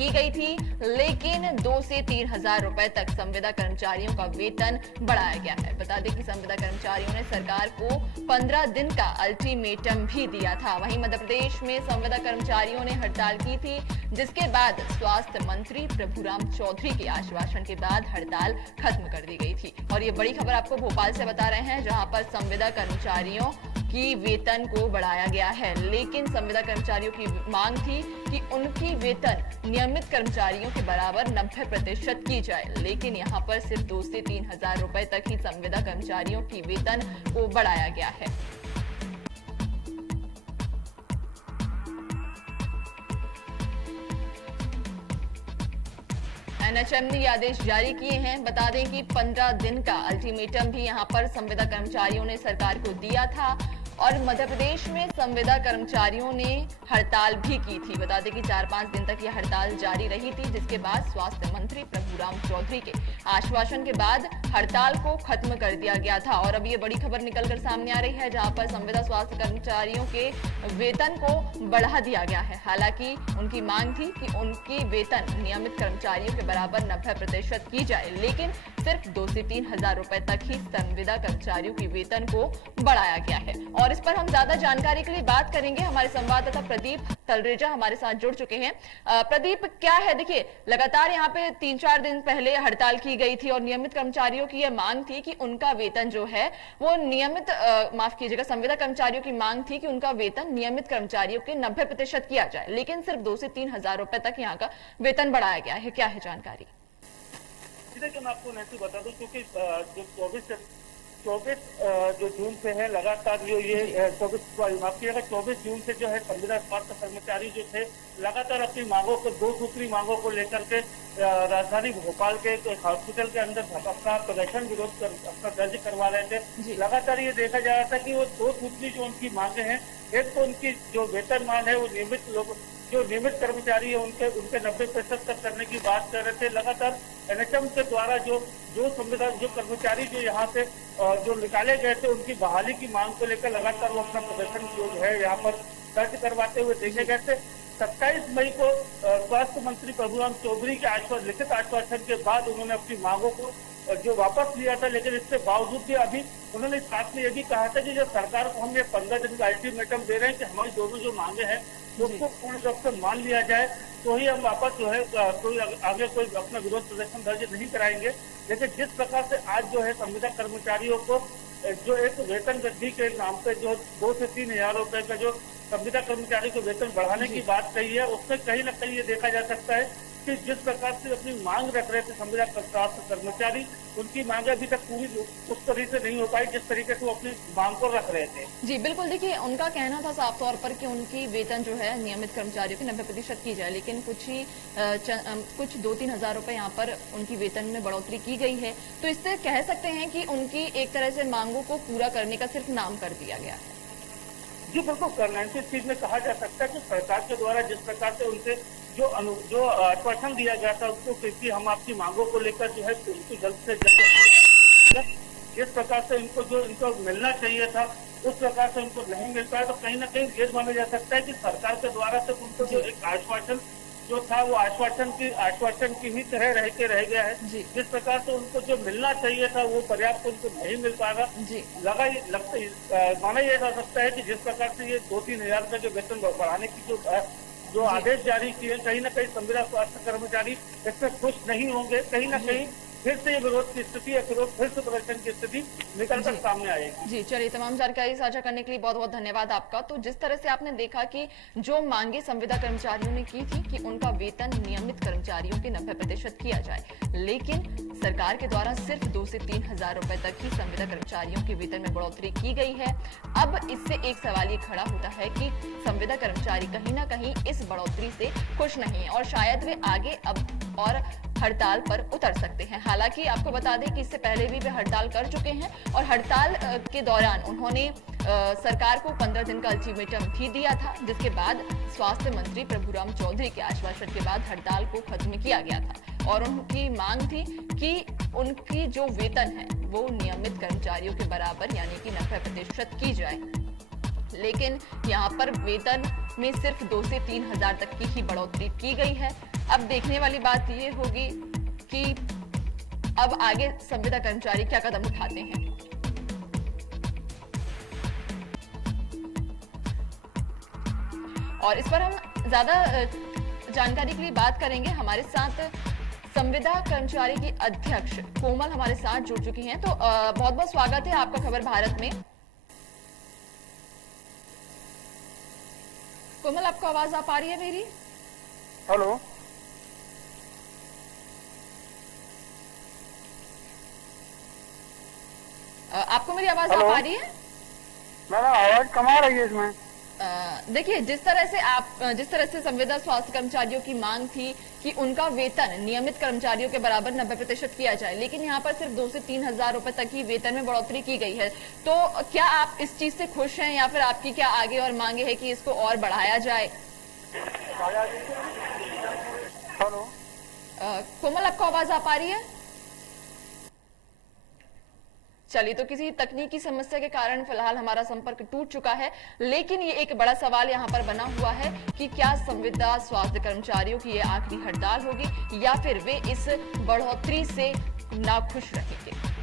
की गई थी, लेकिन 2 से 3 हजार रुपए तक संविदा कर्मचारियों का वेतन बढ़ाया गया है। बता दें कि संविदा कर्मचारियों ने सरकार को 15 दिन का अल्टीमेटम भी दिया था। वहीं मध्य प्रदेश में संविदा कर्मचारियों ने हड़ताल की थी, जिसके बाद स्वास्थ्य मंत्री प्रभुराम चौधरी के आश्वासन के बाद हड़ताल खत्म कर दी गई थी। और ये बड़ी खबर आपको भोपाल से बता रहे हैं, जहां पर संविदा कर्मचारियों की वेतन को बढ़ाया गया है, लेकिन संविदा कर्मचारियों की मांग थी कि उनकी वेतन नियमित कर्मचारियों के बराबर 90% की जाए, लेकिन यहां पर सिर्फ 2 से 3 हजार रुपए तक ही संविदा कर्मचारियों की वेतन को बढ़ाया गया है। एनएचएम ने ये आदेश जारी किए हैं। बता दें कि 15 दिन का अल्टीमेटम भी यहां पर संविदा कर्मचारियों ने सरकार को दिया था और मध्य प्रदेश में संविदा कर्मचारियों ने हड़ताल भी की थी। बता दें कि 4-5 दिन तक यह हड़ताल जारी रही थी, जिसके बाद स्वास्थ्य मंत्री प्रभुराम चौधरी के आश्वासन के बाद हड़ताल को खत्म कर दिया गया था। और अब ये बड़ी खबर निकलकर सामने आ रही है, जहां पर संविदा स्वास्थ्य कर्मचारियों के वेतन को बढ़ा दिया गया है। हालांकि उनकी मांग थी कि उनकी वेतन नियमित कर्मचारियों के बराबर 90% की जाए, लेकिन सिर्फ 2 से 3 हजार रुपए तक ही संविदा कर्मचारियों की वेतन को बढ़ाया गया है। और इस पर हम ज्यादा जानकारी के लिए बात करेंगे। हमारे संवाददाता प्रदीप तलरेजा हमारे साथ जुड़ चुके हैं। प्रदीप, क्या है, देखिए लगातार यहाँ पे 3-4 दिन पहले हड़ताल की गई थी और नियमित कर्मचारियों की यह मांग थी कि उनका वेतन जो है वो नियमित माफ कीजिएगा, संविदा कर्मचारियों की मांग थी कि उनका वेतन नियमित कर्मचारियों के 90% किया जाए, लेकिन सिर्फ 2 से 3 हजार रुपए तक यहाँ का वेतन बढ़ाया गया है। क्या है जानकारी? मैं आपको नहीं बता दूं, क्योंकि जो 24 जो जून से है लगातार ये 24 जून से जो है संविदा स्वास्थ्य कर्मचारी जो थे लगातार अपनी मांगों को, 2 सूत्री मांगों को लेकर के राजधानी भोपाल के एक हॉस्पिटल के अंदर अपना प्रदर्शन विरोध अपना दर्ज करवा रहे थे। लगातार ये देखा जा रहा था कि वो 2 सूत्री जो उनकी मांगे हैं, एक तो उनकी जो वेतनमान है वो जो नियमित कर्मचारी है उनके 90% तक करने की बात कर रहे थे। लगातार एनएचएम के द्वारा जो कर्मचारी जो यहाँ से जो निकाले गए थे उनकी बहाली की मांग को लेकर लगातार वो अपना प्रदर्शन जो है यहाँ पर दर्ज करवाते हुए देखे गए थे। 27 मई को स्वास्थ्य मंत्री प्रभुराम चौधरी के लिखित आश्वासन के बाद उन्होंने अपनी मांगों को जो वापस लिया था, लेकिन इसके बावजूद भी अभी उन्होंने साथ में ये भी कहा था कि जो सरकार को हम ये 15 दिन का अल्टीमेटम दे रहे हैं कि हमारी दोनों जो मांगे हैं उसको पूर्ण रूप से मान लिया जाए, तो ही हम वापस जो है कोई आगे कोई अपना विरोध प्रदर्शन दर्ज नहीं कराएंगे। लेकिन जिस प्रकार से आज जो है संविदा कर्मचारियों को जो एक वेतन वृद्धि के नाम पे जो 2 से 3 हजार रुपए का जो संविदा कर्मचारी को वेतन बढ़ाने की बात कही है, उसमें कहीं ना कहीं ये देखा जा सकता है कि जिस प्रकार से अपनी मांग रख रहे थे संविदा स्वास्थ्य कर्मचारी, उनकी मांग अभी तक पूरी उस तरीके से नहीं हो पाई जिस तरीके से वो अपनी मांग को रख रहे थे। जी बिल्कुल, देखिए उनका कहना था साफ तौर पर कि उनकी वेतन जो है नियमित कर्मचारियों की 90% की जाए, लेकिन कुछ 2-3 हजार रुपए यहाँ पर उनकी वेतन में बढ़ोतरी की गई है। तो इससे कह सकते हैं कि उनकी एक तरह से मांगों को पूरा करने का सिर्फ नाम कर दिया गया है। जी बिल्कुल, करना इस चीज में कहा जा सकता है कि सरकार के द्वारा जिस प्रकार से उनसे जो आश्वासन दिया गया था उसको, क्योंकि हम आपकी मांगों को लेकर जो है उसको जल्द से जल्द जिस प्रकार से इनको मिलना चाहिए था उस प्रकार से उनको नहीं मिल पाया, तो कहीं ना कहीं ये माना जा सकता है कि सरकार के द्वारा से उनको जो एक आश्वासन जो था वो आश्वासन की ही तरह रह गया है। जिस प्रकार से उनको जो मिलना चाहिए था वो पर्याप्त उनको नहीं मिल पाएगा। माना यह जा सकता है कि जिस प्रकार से ये 2-3 हजार रुपए जो वेतन बढ़ाने की जो आदेश जारी किए, कहीं ना कहीं संविदा स्वास्थ्य कर्मचारी इसमें खुश नहीं होंगे। कहीं ना कहीं फिर से ये विरोध की स्थिति या फिर से प्रदर्शन की स्थिति निकलकर सामने आएगी। जी चलिए, तमाम जानकारी साझा करने के लिए बहुत बहुत धन्यवाद आपका। तो जिस तरह से आपने देखा कि जो मांगे संविदा कर्मचारियों ने की थी कि उनका वेतन नियमित कर्मचारियों के 90% किया जाए, लेकिन सरकार के द्वारा सिर्फ 2 से 3 हजार रुपए तक ही संविदा कर्मचारियों के वेतन में बढ़ोतरी की गई है। अब इससे एक सवाल ये खड़ा होता है कि संविदा कर्मचारी कहीं ना कहीं इस बढ़ोतरी से खुश नहीं है और शायद वे आगे अब और हड़ताल पर उतर सकते हैं। हालांकि आपको बता दें कि इससे पहले भी वे हड़ताल कर चुके हैं और हड़ताल के दौरान उन्होंने सरकार को 15 दिन का अल्टीमेटम भी दिया था, जिसके बाद स्वास्थ्य मंत्री प्रभुराम चौधरी के आश्वासन के बाद हड़ताल को खत्म किया गया था और उनकी मांग थी कि उनकी जो वेतन है वो नियमित कर्मचारियों के बराबर यानी कि 90% की जाए। लेकिन यहाँ पर वेतन में सिर्फ 2 से 3 हजार तक की ही बढ़ोतरी की गई है। अब देखने वाली बात ये होगी कि अब आगे संविदा कर्मचारी क्या कदम उठाते हैं। और इस पर हम ज्यादा जानकारी के लिए बात करेंगे। हमारे साथ संविदा कर्मचारी की अध्यक्ष कोमल हमारे साथ जुड़ चुकी हैं। तो बहुत बहुत स्वागत है आपका खबर भारत में। कोमल, आपको आवाज आ पा रही है मेरी? हेलो, आपको मेरी आवाज आ पा रही है? मैडम आवाज कम आ रही है इसमें। देखिए, जिस तरह से संविदा स्वास्थ्य कर्मचारियों की मांग थी कि उनका वेतन नियमित कर्मचारियों के बराबर 90% किया जाए, लेकिन यहाँ पर सिर्फ 2 से 3 हजार रुपए तक ही वेतन में बढ़ोतरी की गई है। तो क्या आप इस चीज से खुश हैं या फिर आपकी क्या आगे और मांगे है कि इसको और बढ़ाया जाए? हेलो, कोमल, आपको आवाज आ पा रही है? चलिए, तो किसी तकनीकी समस्या के कारण फिलहाल हमारा संपर्क टूट चुका है, लेकिन ये एक बड़ा सवाल यहाँ पर बना हुआ है कि क्या संविदा स्वास्थ्य कर्मचारियों की ये आखिरी हड़ताल होगी या फिर वे इस बढ़ोतरी से नाखुश रहेंगे।